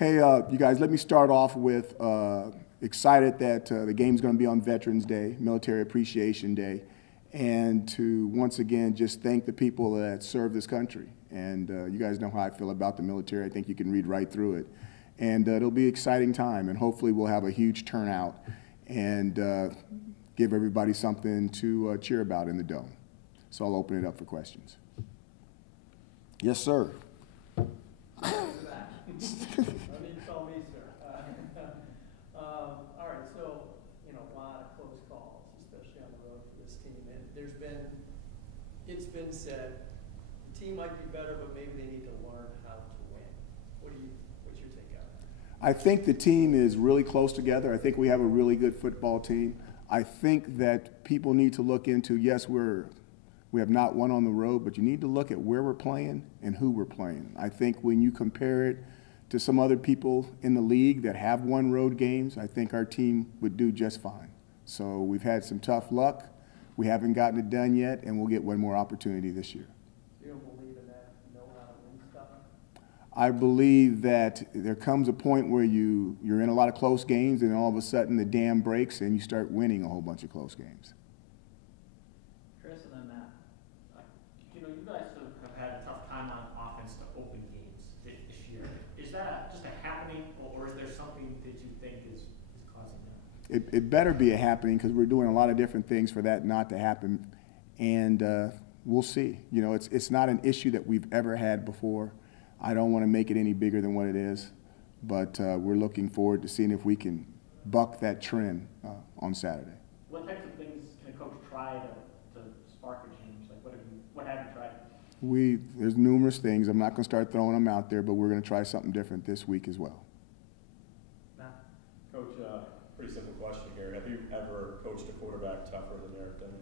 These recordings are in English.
Hey, you guys, let me start off with excited that the game's going to be on Veterans Day, Military Appreciation Day, and to once again just thank the people that serve this country. And you guys know how I feel about the military. I think you can read right through it. And it'll be an exciting time, and hopefully we'll have a huge turnout and give everybody something to cheer about in the Dome. So I'll open it up for questions. Yes, sir. I mean, tell me, sir. All right, so, a lot of close calls, especially on the road for this team. And it's been said, the team might be better, but maybe they need to learn how to win. What's your take on that? I think the team is really close together. I think we have a really good football team. I think that people need to look into, yes, we have not won on the road, but you need to look at where we're playing and who we're playing. I think when you compare it to some other people in the league that have won road games, I think our team would do just fine. So we've had some tough luck. We haven't gotten it done yet, and we'll get one more opportunity this year. You don't believe in that know-how-to-win stuff? I believe that there comes a point where you're in a lot of close games, and all of a sudden the dam breaks and you start winning a whole bunch of close games. Chris, and then Matt. You guys have had a tough time on offense to open games this year. Is that just a happening, or is there something that you think is causing that? It better be a happening because we're doing a lot of different things for that not to happen, and we'll see. It's not an issue that we've ever had before. I don't want to make it any bigger than what it is, but we're looking forward to seeing if we can buck that trend on Saturday. What types of things can a coach try to spark a change? Like what have you tried? There's numerous things. I'm not going to start throwing them out there, but we're going to try something different this week as well. Matt? Coach, pretty simple question here. Have you ever coached a quarterback tougher than Eric Denny?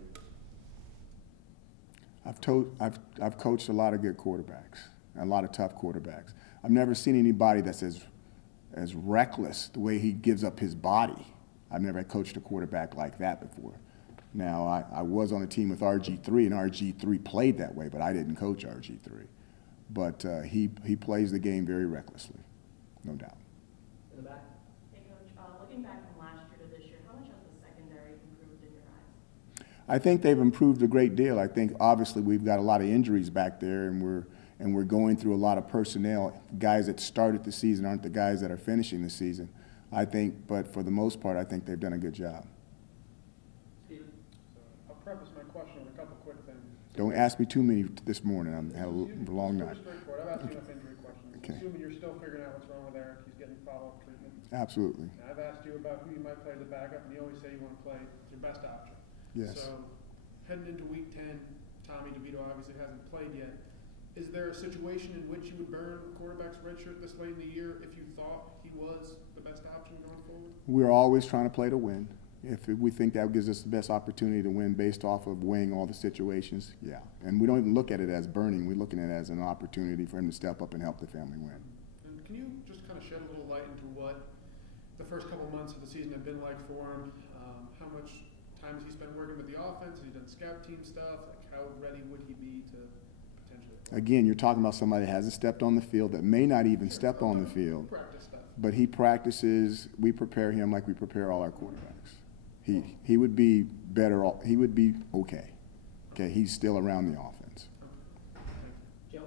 I've coached a lot of good quarterbacks, a lot of tough quarterbacks. I've never seen anybody that's as reckless the way he gives up his body. I've never coached a quarterback like that before. Now, I was on a team with RG3, and RG3 played that way, but I didn't coach RG3. But he plays the game very recklessly, no doubt. In the back? Hey, Coach, looking back from last year to this year, how much has the secondary improved in your eyes? I think they've improved a great deal. I think, obviously, we've got a lot of injuries back there, and we're going through a lot of personnel. Guys that started the season aren't the guys that are finishing the season. I think, but for the most part, I think they've done a good job. Preface my question with a couple quick things. Don't ask me too many this morning. I've had a long night. I've asked you enough injury questions. Okay. Assuming you're still figuring out what's wrong with Eric, he's getting follow-up treatment. Absolutely. And I've asked you about who you might play as a backup, and you always say you want to play your best option. Yes. So, heading into week 10, Tommy DeVito obviously hasn't played yet. Is there a situation in which you would burn a quarterback's red shirt this late in the year if you thought he was the best option going forward? We're always trying to play to win. If we think that gives us the best opportunity to win based off of weighing all the situations, yeah. And we don't even look at it as burning. We're looking at it as an opportunity for him to step up and help the family win. And can you just kind of shed a little light into what the first couple months of the season have been like for him? How much time has he spent working with the offense? Has he done scout team stuff? Like, how ready would he be to potentially play? Again, you're talking about somebody that hasn't stepped on the field, that may not even step on the field. Practice stuff. But he practices. We prepare him like we prepare all our quarterbacks. He would be better off. He would be okay. Okay, he's still around the offense. Joe?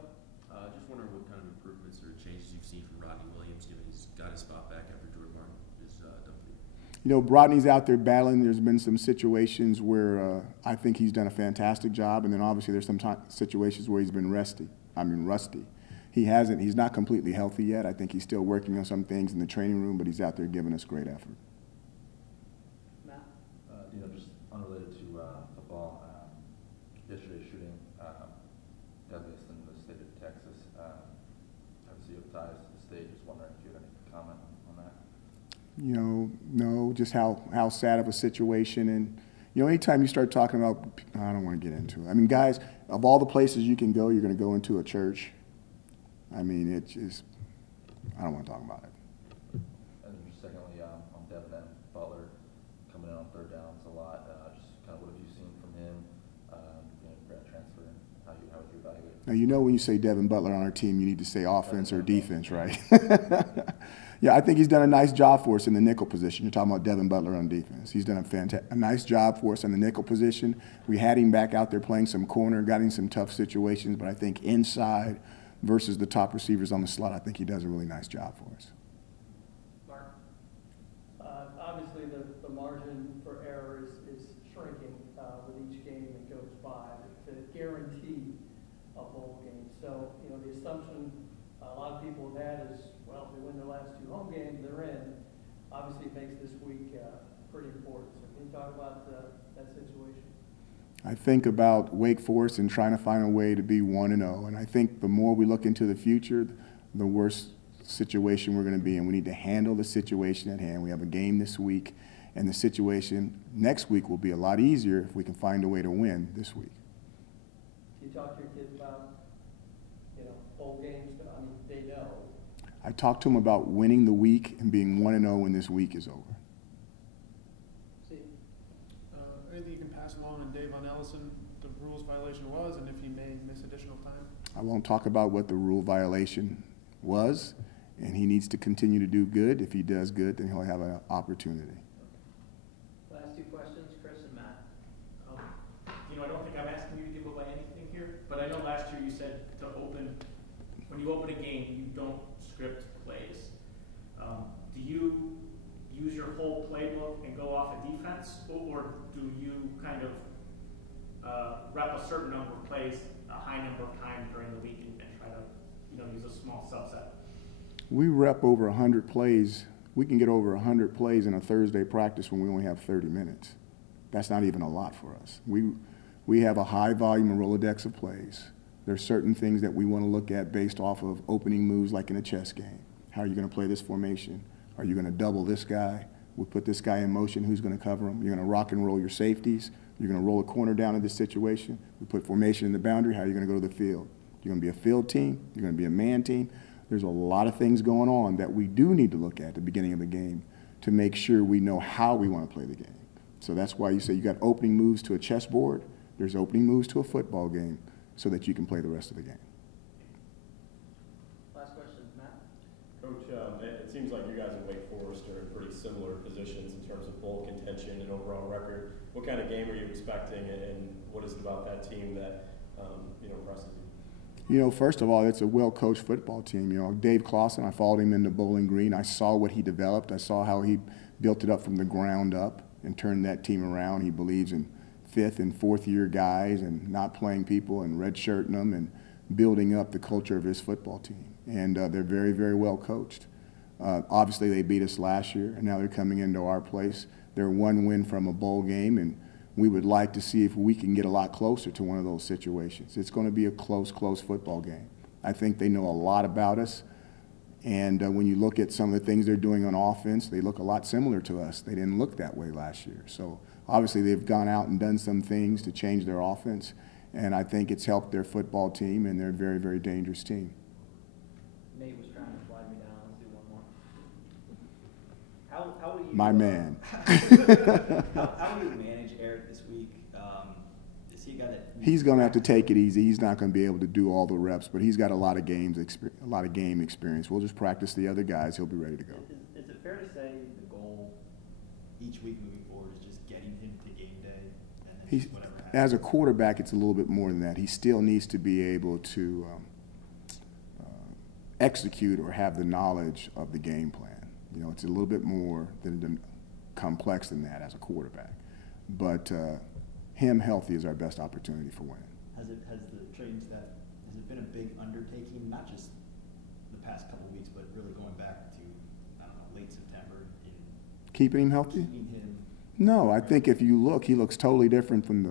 Just wondering what kind of improvements or changes you've seen from Rodney Williams, given he's got his spot back after Jordan Martin is done for you. Rodney's out there battling. There's been some situations where I think he's done a fantastic job, and then obviously there's some situations where he's been rusty. He's not completely healthy yet. I think he's still working on some things in the training room, but he's out there giving us great effort. Just unrelated to football, yesterday's shooting, deadliest in the state of Texas. Obviously, you have ties to the state. Just wondering if you have any comment on that. No, just how sad of a situation. And, anytime you start talking about, I don't want to get into it. I mean, guys, of all the places you can go, you're going to go into a church. I mean, it's just, I don't want to talk about it. And then just secondly, on Devin and Butler coming in on third downs a lot. Just kind of what have you seen from him, grad transfer, and how would you evaluate it? Now, when you say Devin Butler on our team, you need to say offense or defense, right? Yeah, I think he's done a nice job for us in the nickel position. You're talking about Devin Butler on defense. He's done a nice job for us in the nickel position. We had him back out there playing some corner, got in some tough situations, but I think inside versus the top receivers on the slot, I think he does a really nice job for us. Mark? Obviously, the margin for error is shrinking with each game that goes by to guarantee a bowl game. So, you know, the assumption a lot of people have had is, well, if they win their last 2 home games, they're in. Obviously, it makes this week pretty important. So can you talk about that situation? I think about Wake Forest and trying to find a way to be 1-0. And I think the more we look into the future, the worse situation we're going to be in. We need to handle the situation at hand. We have a game this week, and the situation next week will be a lot easier if we can find a way to win this week. Do you talk to your kids about, you know, bowl games? I mean, they know. I talked to them about winning the week and being 1-0 when this week is over. Anything you can pass along on Dave on Ellison, the rules violation was, and if he may miss additional time? I won't talk about what the rule violation was, and he needs to continue to do good. If he does good, then he'll have an opportunity. Last 2 questions, Chris and Matt. You know, I don't think I'm asking you to give away anything here, but I know last year you said when you open a game, you don't script plays. Do you use your whole playbook and go off of defense, or do you kind of rep a certain number of plays a high number of times during the week and try to, you know, use a small subset? We rep over 100 plays. We can get over 100 plays in a Thursday practice when we only have 30 minutes. That's not even a lot for us. We have a high volume of Rolodex of plays. There's certain things that we want to look at based off of opening moves like in a chess game. How are you going to play this formation? Are you going to double this guy? We'll put this guy in motion. Who's going to cover him? You're going to rock and roll your safeties. You're going to roll a corner down in this situation. We put formation in the boundary. How are you going to go to the field? You're going to be a field team. You're going to be a man team. There's a lot of things going on that we do need to look at the beginning of the game to make sure we know how we want to play the game. So that's why you say you got opening moves to a chessboard. There's opening moves to a football game so that you can play the rest of the game. Last question, Matt. Coach, it seems like you guys in Wake Forest are in pretty similar positions in terms of bowl contention and overall record. What kind of game are you expecting, and what is it about that team that impresses you? You know, first of all, it's a well-coached football team. You know, Dave Clawson, I followed him into Bowling Green. I saw what he developed. I saw how he built it up from the ground up and turned that team around. He believes in 5th and 4th year guys and not playing people and redshirting them and building up the culture of his football team. And they're very, very well coached. Obviously, they beat us last year, and now they're coming into our place. They're 1 win from a bowl game, and we would like to see if we can get a lot closer to one of those situations. It's going to be a close football game. I think they know a lot about us, and when you look at some of the things they're doing on offense, they look a lot similar to us. They didn't look that way last year. So obviously they've gone out and done some things to change their offense, and I think it's helped their football team, and they're a very, very dangerous team. Nate was trying to slide me down. Let's do one more. How will you? My man. How will you manage Eric this week? Is he got it? He's going to have to take it easy. He's not going to be able to do all the reps, but he's got a lot of game experience. We'll just practice the other guys. He'll be ready to go. Is it fair to say the goal each week moving forward is just getting him to game day, and then just whatever happens? As a quarterback, it's a little bit more than that. He still needs to be able to execute or have the knowledge of the game plan. You know, it's a little bit more complex than that as a quarterback. But him healthy is our best opportunity for winning. Has it been a big undertaking, not just the past couple of weeks, but really going back to, I don't know, late September? Keeping him healthy? Keeping him. No, I think if you look, he looks totally different from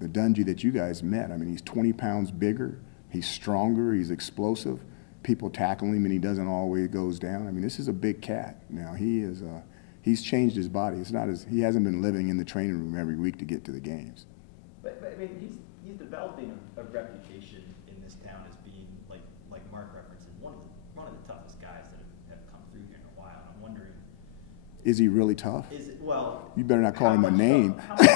the Dungy that you guys met. I mean, he's 20 pounds bigger. He's stronger. He's explosive. People tackle him, and he doesn't always goes down. I mean, this is a big cat. Now he's changed his body. He hasn't been living in the training room every week to get to the games. But I mean, he's developing a reputation in this town as being like Mark referenced, one of the toughest guys that have come through here in a while. I'm wondering, is he really tough? Well, you better not call him a name. How much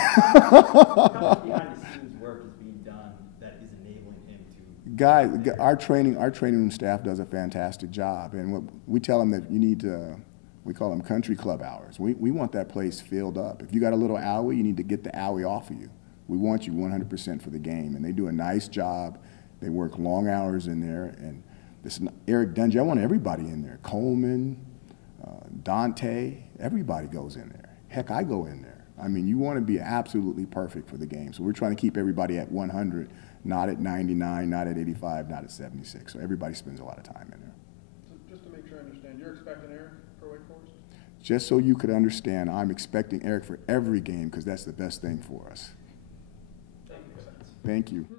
behind the scenes work is being done that is enabling him to Guys, our training room staff does a fantastic job, and what we tell them that you need to, we call them country club hours. We want that place filled up. If you got a little alley, you need to get the alley off of you. We want you 100% for the game, and they do a nice job. They work long hours in there, and this Eric Dungy, I want everybody in there. Coleman, Dante, everybody goes in there. Heck, I go in there. I mean, you want to be absolutely perfect for the game. So we're trying to keep everybody at 100, not at 99, not at 85, not at 76. So everybody spends a lot of time in there. So just to make sure I understand, you're expecting Eric for Wake Forest? Just so you could understand, I'm expecting Eric for every game because that's the best thing for us. Thank you. Thank you.